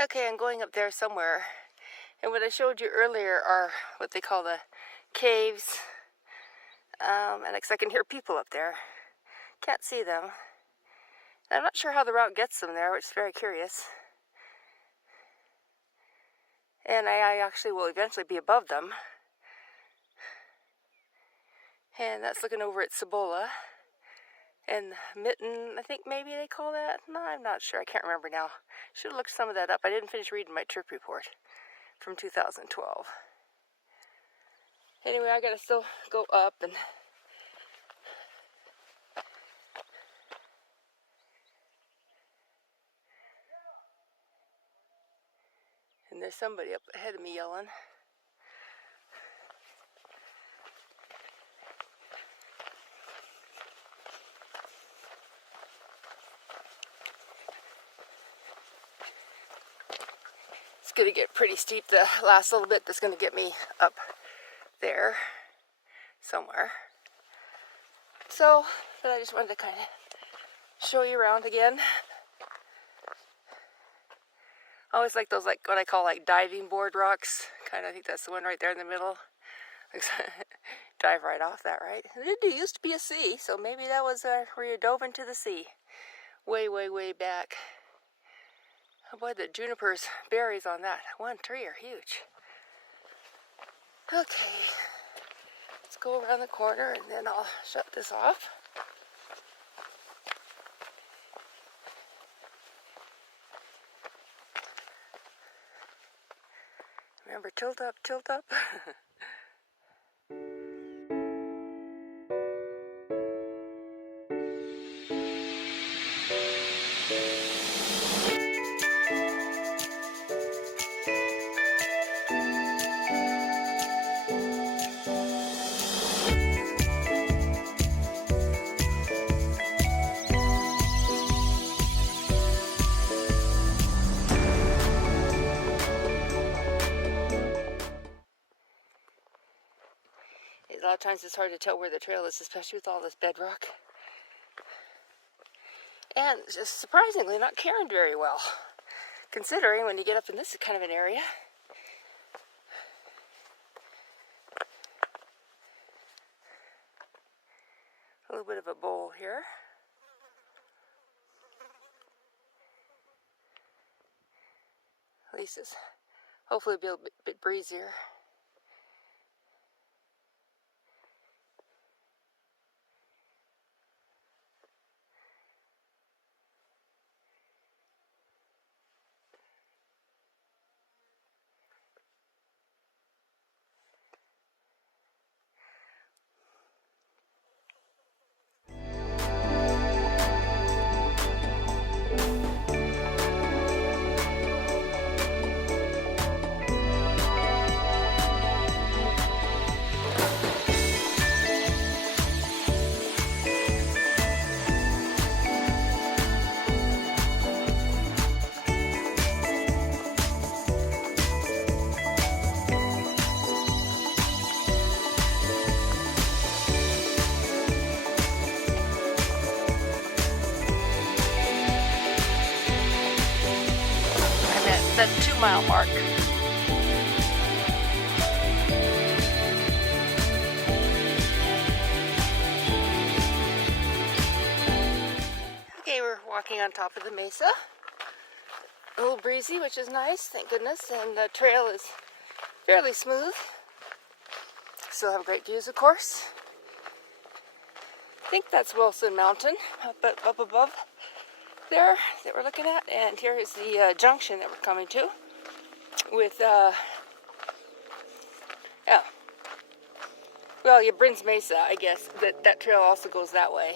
Okay, I'm going up there somewhere. And what I showed you earlier are what they call the caves. And I can hear people up there. Can't see them. And I'm not sure how the route gets them there, which is very curious. And I actually will eventually be above them. And that's looking over at Sedona. And Mitten, I think maybe they call that? No, I'm not sure. I can't remember now. Should have looked some of that up. I didn't finish reading my trip report from 2012. Anyway, I gotta still go up and there's somebody up ahead of me yelling. It's gonna get pretty steep the last little bit that's gonna get me up there somewhere. So, but I just wanted to kind of show you around again. I always like those, like what I call like diving board rocks. Kind of, I think that's the one right there in the middle. Dive right off that, right? It used to be a sea, so maybe that was where you dove into the sea. Way, way, way back. Oh boy, the juniper's berries on that one tree are huge. Okay, let's go around the corner and then I'll shut this off. Remember, tilt up, tilt up. A lot of times it's hard to tell where the trail is, especially with all this bedrock. And just surprisingly not caring very well, considering when you get up in this kind of an area. A little bit of a bowl here. At least it's hopefully it'll be a bit breezier. That 2 mile mark. Okay, we're walking on top of the mesa. A little breezy, which is nice, thank goodness, and the trail is fairly smooth. Still have great views, of course. I think that's Wilson Mountain up above there that we're looking at, and here is the junction that we're coming to with Brins Mesa. I guess that trail also goes that way,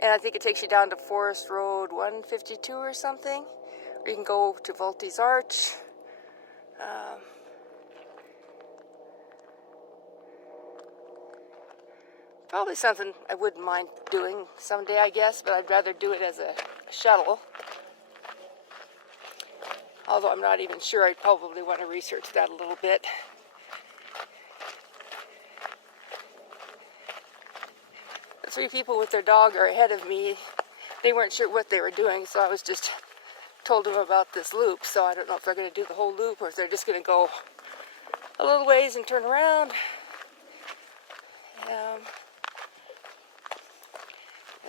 and I think it takes you down to Forest Road 152 or something, or you can go to Volte's Arch. Probably something I wouldn't mind doing someday, I guess, but I'd rather do it as a shuttle. Although I'm not even sure, I'd probably want to research that a little bit. The 3 people with their dog are ahead of me. They weren't sure what they were doing, so I was just told them about this loop, so I don't know if they're going to do the whole loop or if they're just going to go a little ways and turn around.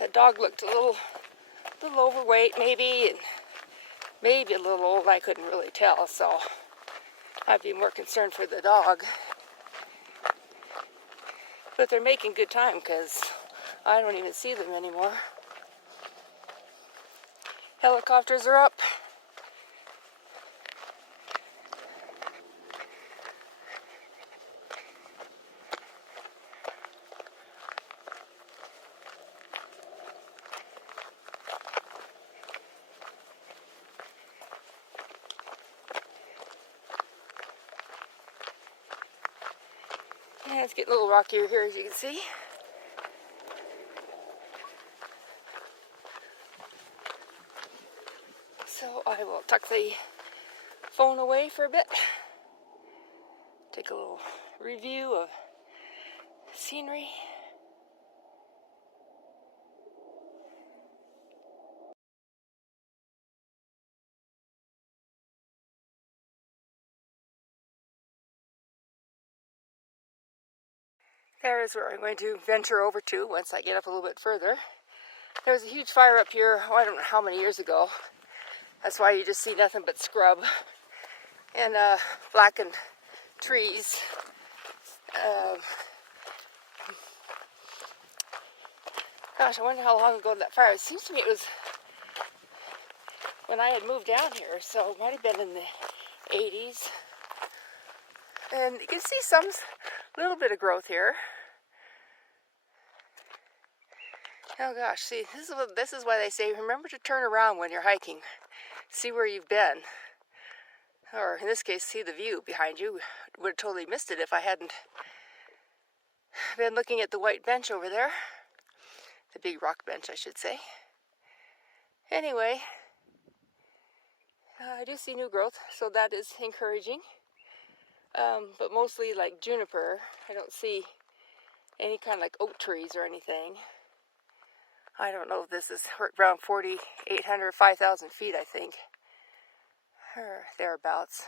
The dog looked a little overweight maybe, and maybe a little old. I couldn't really tell, so I'd be more concerned for the dog. But they're making good time because I don't even see them anymore. Helicopters are up. Yeah, it's getting a little rockier here, as you can see. So I will tuck the phone away for a bit. Take a little review of scenery. There is where I'm going to venture over to once I get up a little bit further. There was a huge fire up here, oh, I don't know how many years ago. That's why you just see nothing but scrub and blackened trees. Gosh, I wonder how long ago that fire was. It seems to me it was when I had moved down here, so it might have been in the 80s. And you can see some little bit of growth here. Oh gosh, see, this is why they say remember to turn around when you're hiking. See where you've been. Or in this case, see the view behind you. Would have totally missed it if I hadn't been looking at the white bench over there. The big rock bench, I should say. Anyway, I do see new growth, so that is encouraging. But mostly like juniper. I don't see any kind of like oak trees or anything. I don't know if this is around 4,800 or 5,000 feet, I think. Or thereabouts.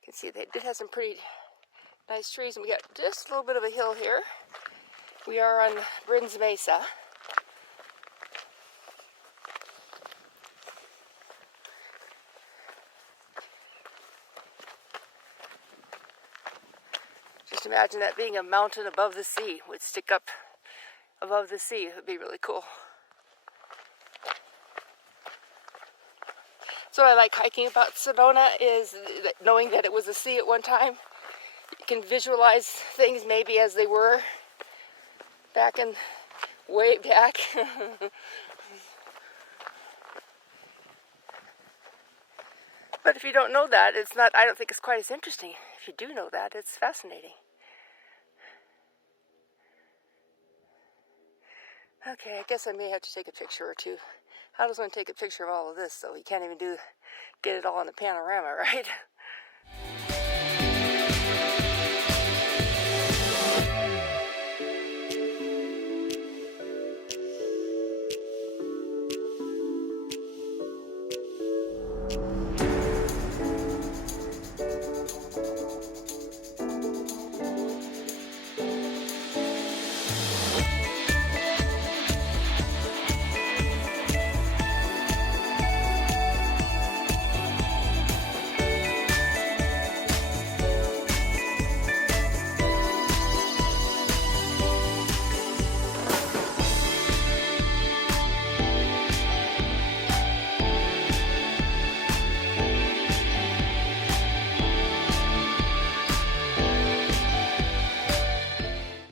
You can see they did have some pretty nice trees, and we got just a little bit of a hill here. We are on Brins Mesa. Just imagine that being a mountain above the sea, would stick up above the sea. It would be really cool. So what I like hiking about Sedona is that knowing that it was a sea at one time. You can visualize things maybe as they were back in, way back. But if you don't know that, it's not, I don't think it's quite as interesting. If you do know that, it's fascinating. Okay, I guess I may have to take a picture or two. I just want to take a picture of all of this, so you can't even get it all in the panorama, right?